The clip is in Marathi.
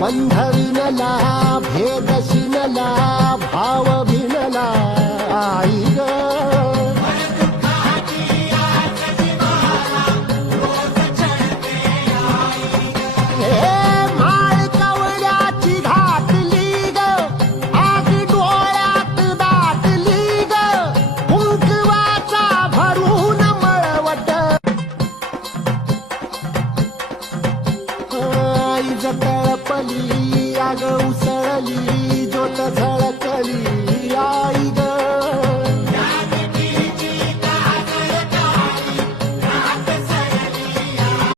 बंध विणला भेद शिनला भाव भिनला आई ग माळ कवड्याची घातली ग आग डोळ्यात दाटली ग कुंकवाचा भरून मळवट आई तळपली आग उसळली ज्योत झळकली